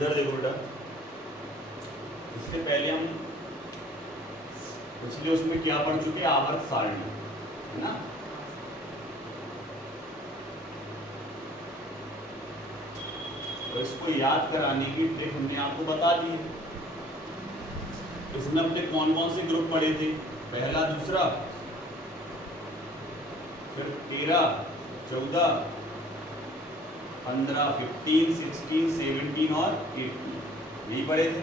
इधर देखो बेटा, इससे पहले हम पिछले उसमें क्या पढ़ चुके, आवर्त सारणी, है ना। तो इसको याद कराने की ट्रिक हमने आपको बता दी है। इसमें अपने कौन कौन से ग्रुप पढ़े थे, पहला, दूसरा, फिर 13, 14, 15, 15, 16, 17 और 18, यही पढ़े थे।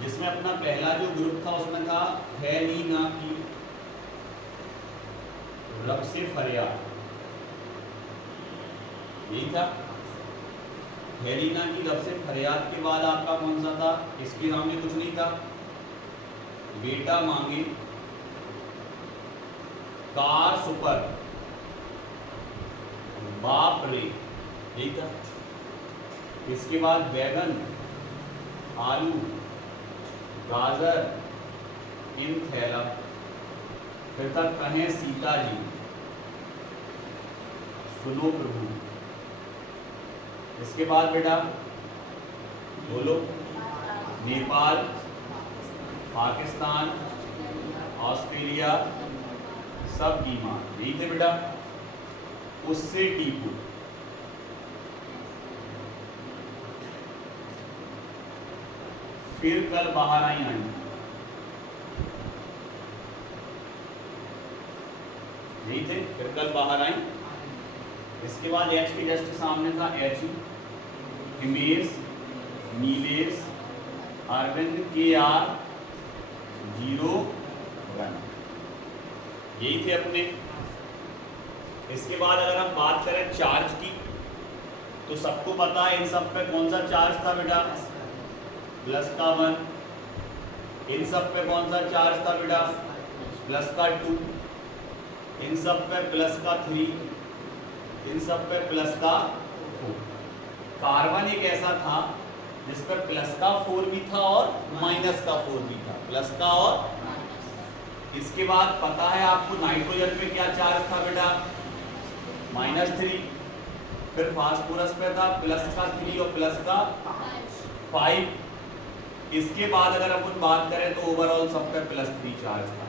जिसमें अपना पहला जो ग्रुप था उसमें था है नी ना की रब से फरियाद, यही था। हेलीना की रब से फरियाद के बाद आपका कौन सा था, इसके सामने कुछ नहीं था, बेटा मांगे कार सुपर बाप रे, यही था। इसके बाद बैगन, आलू, गाजर, इन थैला, फिर तक कहें सीता जी, सुनो प्रभु। इसके बाद बेटा बोलो, नेपाल, पाकिस्तान, ऑस्ट्रेलिया, सब बीमार, यही थे बेटा। उससे टीपू, फिर कल बाहर आई आंटी, यही थे, फिर कल बाहर आई। इसके बाद एच के जस्ट सामने था एच, हिमेश, नीलेश, अरविंद, के आर, 0, 1, यही थे अपने। इसके बाद अगर हम बात करें चार्ज की, तो सबको पता है इन सब पे कौन सा चार्ज था बेटा, प्लस का 1। इन सब पे कौन सा चार्ज था बेटा, प्लस का 2। इन सब पे प्लस का 3, इन सब पे प्लस का 4। कार्बन एक ऐसा था जिस पर प्लस का 4 भी था और माइनस का 4 भी था, प्लस का और। इसके बाद पता है आपको नाइट्रोजन पे क्या चार्ज था बेटा, -3। फिर फास्फोरस पे था प्लस का 3 और प्लस का 5। इसके बाद अगर अपन बात करें तो ओवरऑल सब पे +3 चार्ज था।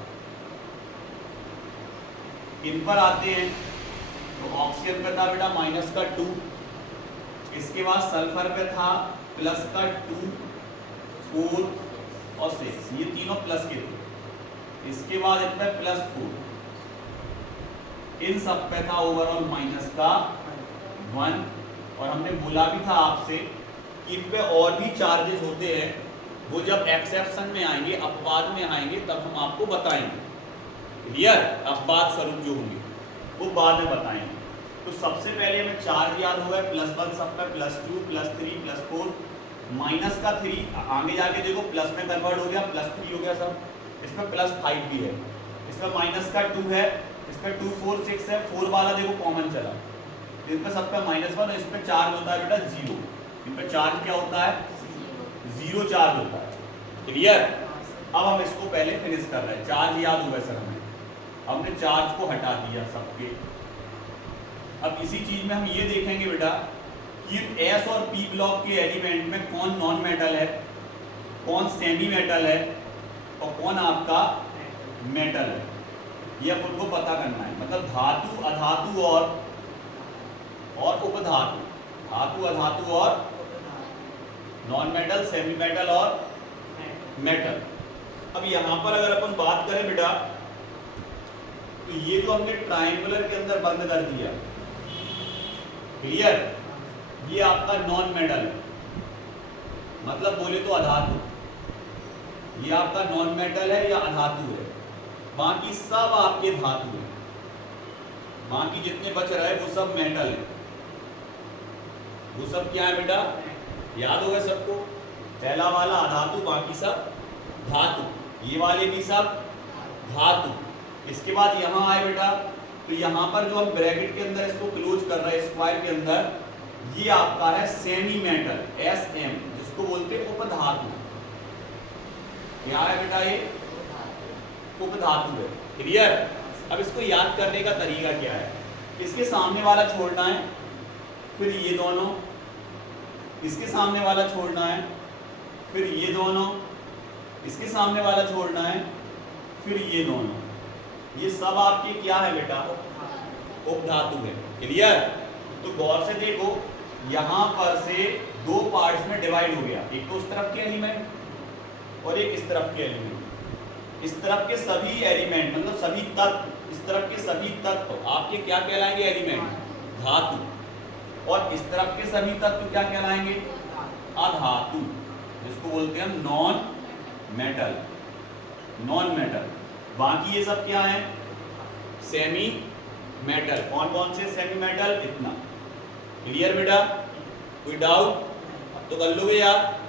इन पर आते हैं तो ऑक्सीजन पे था बेटा -2। इसके बाद सल्फर पे था प्लस का 2, 4 और 6, ये तीनों प्लस के थे। इसके बाद इन पे +4, इन सब पे था ओवरऑल -1। और हमने बोला भी था आपसे कि इन पे और भी चार्जेस होते हैं, वो जब एक्सेप्शन में आएंगे, अपवाद में आएंगे, तब हम आपको बताएंगे। क्लियर, अपवाद स्वरूप जो होंगे वो बाद में बताएंगे। तो सबसे पहले हमें चार्ज याद हुआ है +1 सब पे, +2, +3, +4, -3 आगे जाके देखो प्लस में कन्वर्ट हो गया, +3 हो गया सब। इसमें +5 भी है, इसमें -2 है, इसमें 2, 4, 6 है, 4 वाला देखो कॉमन चला। इन पे सब पे -1 और इस पे चार्ज होता है बेटा 0। इन पे चार्ज क्या होता है, 0 चार्ज होता है। क्लियर, अब हम इसको पहले फिनिश कर रहे हैं। चार्ज याद हुआ सर हमें, हमने चार्ज को हटा दिया सबके। अब इसी चीज में हम ये देखेंगे बेटा कि एस और पी ब्लॉक के एलिमेंट में कौन नॉन मेटल है, कौन सेमी मेटल है और कौन आपका मेटल है, ये अपन को पता करना है। मतलब धातु, अधातु और उपधातु, धातु, अधातु और नॉन मेटल, सेमी मेटल और मेटल। अब यहाँ पर अगर अपन बात करें बेटा, तो ये जो हमने ट्रायंगुलर के अंदर बंद कर दिया, क्लियर, ये आपका नॉन मेटल है, मतलब बोले तो अधातु। ये आपका नॉन मेटल है या अधातु है, बाकी सब आपके धातु है। बाकी जितने बच रहे वो सब मेटल है। वो सब क्या है बेटा, याद होगा सबको, पहला वाला अधातु, बाकी सब धातु, ये वाले भी सब धातु। इसके बाद यहाँ आए बेटा, तो यहाँ पर जो हम ब्रैकेट के अंदर इसको क्लोज कर रहे हैं स्क्वायर के अंदर, ये आपका है सेमी मेटल, SM, जिसको बोलते हैं उपधातु। क्या है बेटा, ये उपधातु है। क्लियर, अब इसको याद करने का तरीका क्या है, इसके सामने वाला छोड़ना है, फिर ये दोनों, इसके सामने वाला छोड़ना है, फिर ये दोनों, इसके सामने वाला छोड़ना है, फिर ये दोनों। ये सब आपके क्या है बेटा? उपधातु है। क्लियर? तो गौर से देखो, यहां पर से दो पार्ट्स में डिवाइड हो गया, एक तो उस तरफ के एलिमेंट और एक इस तरफ के एलिमेंट। इस तरफ के सभी एलिमेंट मतलब सभी तत्व, इस तरफ के सभी तत्व आपके क्या कहलाएंगे? एलिमेंट, धातु। और इस तरफ के सभी तत्व क्या कहलाएंगे? अधातु, जिसको बोलते हैं हम नॉन मेटल। Non metal. बाकी ये सब क्या है? Semi metal. कौन कौन से सेमी मेटल? इतना। क्लियर बेटा? कोई डाउट? अब तो कर लोगे यार।